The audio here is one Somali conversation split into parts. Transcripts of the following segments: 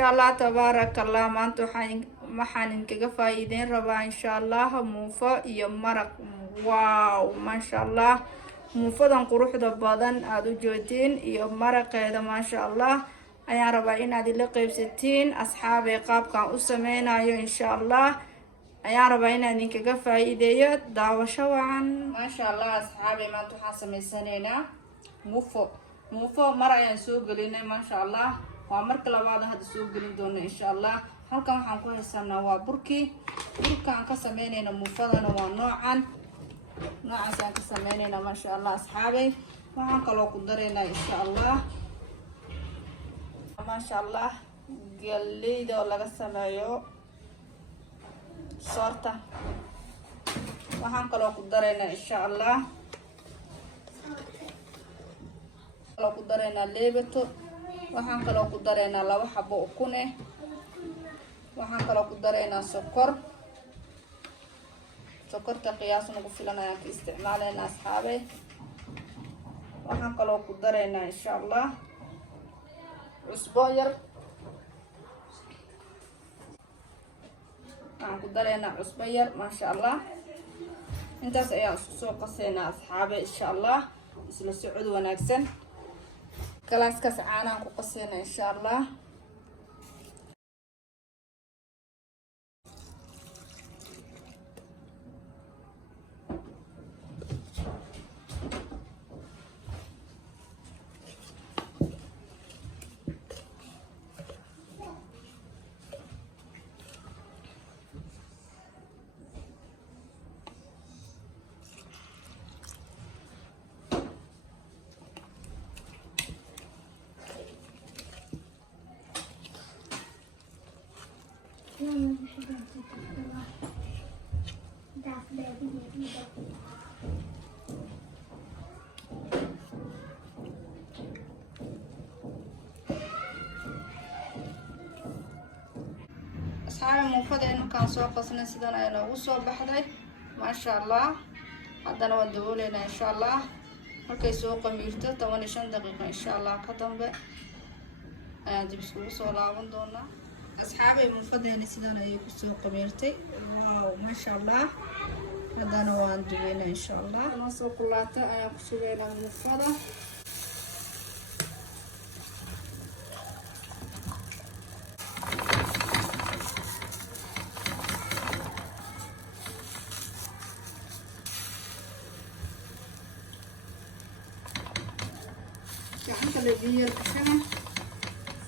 شاء الله تبارك الله ما انتو waxaan kaga faa'iideyn rabaa insha Allah muufo iyo maraq. Wow, masha Allah, muufadan quruxda badan aad u joodeen iyo maraqeeda masha Allah ayaan rabaa inaad ila qaybsatiin asxaabay qaabkan u sameynayo insha Allah ayaan rabaa inaan idinkaga faa'iideeyo daawasho wacan. Masha Allah asxaabay maanta waxaan sameysanaynaa muufo mar ayaan soo gelinay masha Allah, waa marka labaad hadda soo gelin doono insha Allah. halkan waxaan ku haysanaa waa burkaan ka sameynayna muufadana waa noocaas aan ka sameynayna masha Allah asxaabay. waxaan kaloo ku dareynaa insha Allah masha Allah galleyda oo laga sameeyo soorta. waxaan kaloo ku dareynaa insha Allah ku dareynaa leebato. waxaan kaloo ku dareynaa 2 xabo ukun ah. waxaan kaloo ku dareynaa sokorta qiyaas nagu filan ayaan ka isticmaalaynaa asxaabay. waxaan kaloo ku dareynaa insha Allah cusbo yar. waxaan ku dareynaa cusbo yar masha Allah. intaas ayaan isku soo qaseynaa asxaabay insha Allah. isla socod wanaagsan. galaaskaas caanaan ku qaseynaa insha Allah. asxaabay muufadeena markaan soo qasnay sidan ayaa noogu soo baxday masha Allah. haddana waan dabooleynaa insha Allah markay soo qamiirto 15 daqiiqo insha Allah ka dambe ayaan dib iskugu soo laaban doonaa. asxaabay muufadeena sidan ayay ku soo qamiirtay. wow masha Allah. haddana waan dubeynaa insha Allah. ma soo kulaata ayaan ku sugeynaa muufada. gacanta la biyo gashana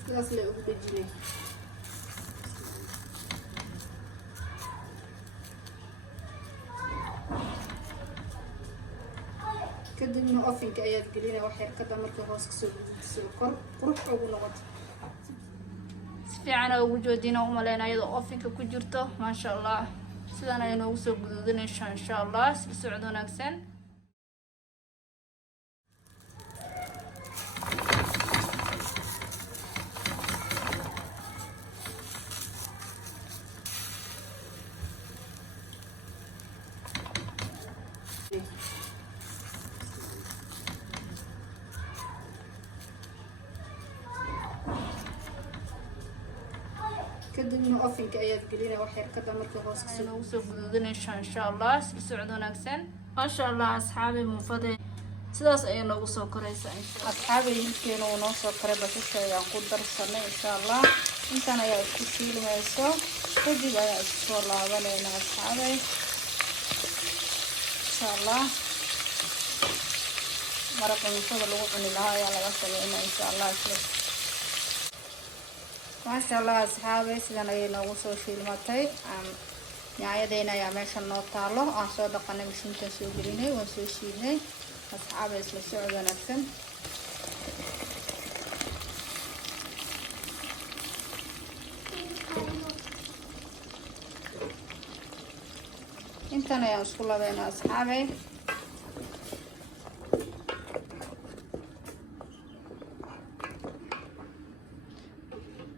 sidaas la ugu dejinay. kadibna ofinka ayaad gelinaa wax yar kada markay hoos kasoo gudubto qurux ugu noqoto. si fiican ugu joodina u maleynaa iyadoo ofinka ku jirto masha Allah. sidan ayay noogu soo guduudinaysaa insha Allah. isla socod wanaagsan. kadibna ofinka ayaad gelinaa wax yar kada markay hoos kasoo noogu soo guduudinaysaa insha Allah. isla socod wanaagsan. masha Allah asxaabay muufadeen sidaas ayay noogu soo koraysaa insha Allah. asxaabay hilibkeena uu noo soo koray basasha ayaan ku darsanay insha Allah. intan ayaa isku shiilmayso kadib ayaa isku soo laabanaynaa asxaabay insha Allah. maraqa muufada lagu cuni lahaa ayaa laga sameynaa insha Allah. masha Allah asxaabay sidan ayay noogu soo shiilmatay. nyaayadeyna ayaa meesha noo taalo. aan soo dhaqanay mashiinka soo gelinay waan soo shiidnay asxaabay. isla socod wanaagsan. intan ayaan isku labeynaa asxaabay.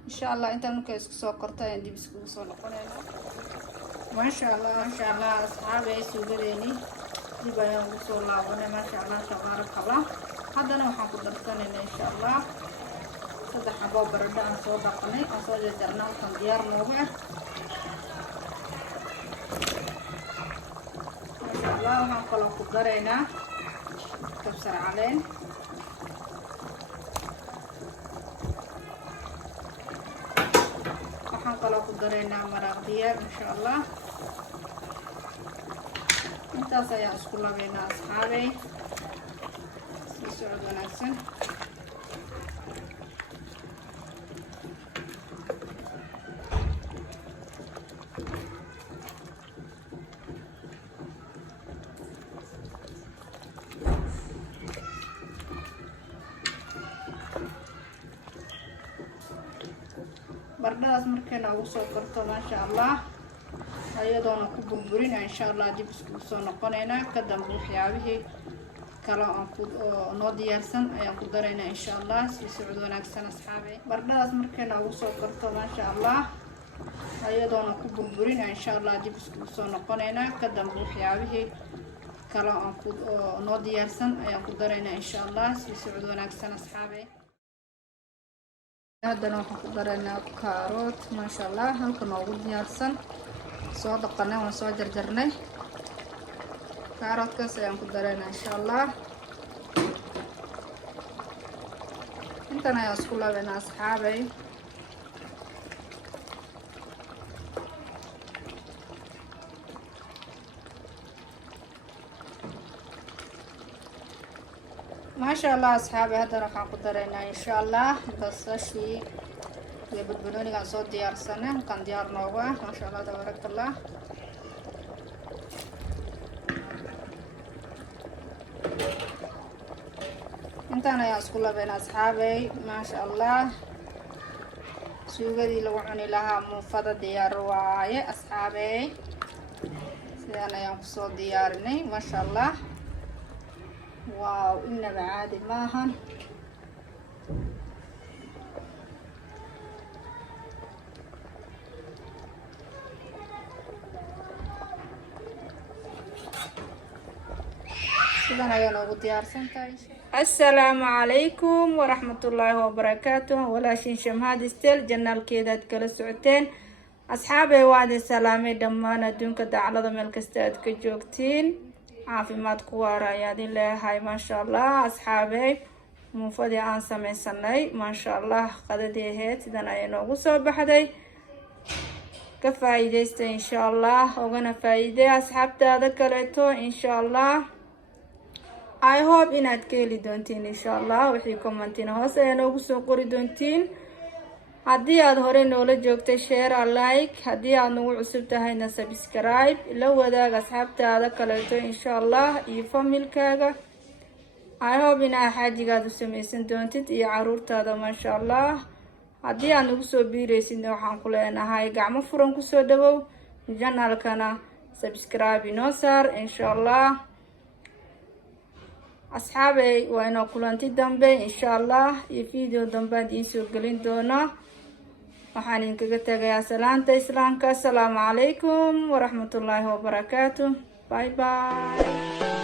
insha Allah intaan markay isku soo korto ayaan dib iskugu soo noqonaynaa. masha Allah asxaabay suugadeeni dib ayaan ugu soo laabanay masha Allah tabaaraka Allah. haddana waxaan ku darsanaynaa insha Allah saddex xabo baradho aan soo dhaqnay aan soo jarjarnay halkan diyaar noogu ah masha Allah waxaan kaloo ku daraynaa kabsar caleen waxaan kaloo ku daraynaa maraq diyaar insha Allah intaas ayaan isku labaynaa asxaabay si socod wanaagsan baradhadaas markayna ugu soo karto maasha Allah ayadoona ku burburin insha Allah dib isku soo noqonaynaa ka dambe waxyaabihii kala aan ku noo diyaarsan ayaan ku daraynaa insha Allah si socod wanaagsan asxaabay baradhadaas markayna ugu soo karto maasha Allah ayadoona ku burburin insha Allah dib isku soo noqonaynaa ka dambe waxyaabihii kala aan ku noo diyaarsan ayaan ku daraynaa insha Allah si socod wanaagsan asxaabay haddana waxaan ku daraynaa karoot maasha Allah halka noogu diyaarsan soo dhaqanay waan soo jarjarnay karootkaas ayaan ku daraynaa insha Allah intan ayaan isku labaynaa asxaabay maasha Allah asxaabay haddana waxaan ku daraynaa insha Allah basashii iyo badbanoonigaan soo diyaarsanay halkan diyaar noogu ah maasha Allah tabarakallah intaan ayaan isku labaynaa asxaabay maasha Allah suugadii lagu cuni lahaa muufada diyaar waaye asxaabay sidaan ayaan kusoo diyaarinay maasha Allah واو إنما عادي maahan sidan ayaan ugu diyaarsantahay assalaamu calaykum waraxmatullaahi wabarakaatuh walaashin shamhaad istel janaalkeedaad kala socoteen asxaabay waa idin salaamay dhammaan adduunka dacalada meel kasta aad ka joogtiin caafimaad ku waara ayaad in leeyahay maasha Allah asxaabay muufadii aan samaysanay maasha Allah qadadii ahayd sidan ayay noogu soo baxday ka faa'iidaysta insha Allah ogana faa'iiday asxaabtaada kaleeto insha Allah I hope inaad ka heli doontiin insha Allah wixii commentina hoos ayaa noogu soo qori doontiin haddii aad hore noola joogtay share like haddii aad nagu cusub tahayna subscribe la wadaag asxaabtaada kaleeto insha Allah iyo familkaaga I hope inaa xaajigaad u samaysan doontid iyo caruurtaada maasha Allah haddii aad nagu soo biiraysidna waxaan ku leenahay gacmo furan kusoo dhawow janaalkana subscribe inoo saar insha Allah asxaabay waa inoo kulanti dambe insha Allah iyo video dambe aan idiin soo gelin doona waxaan idinkaga tagayaa salaanta islaamka assalaamu calaykum waraxmatullaahi wabarakaatuh bye bye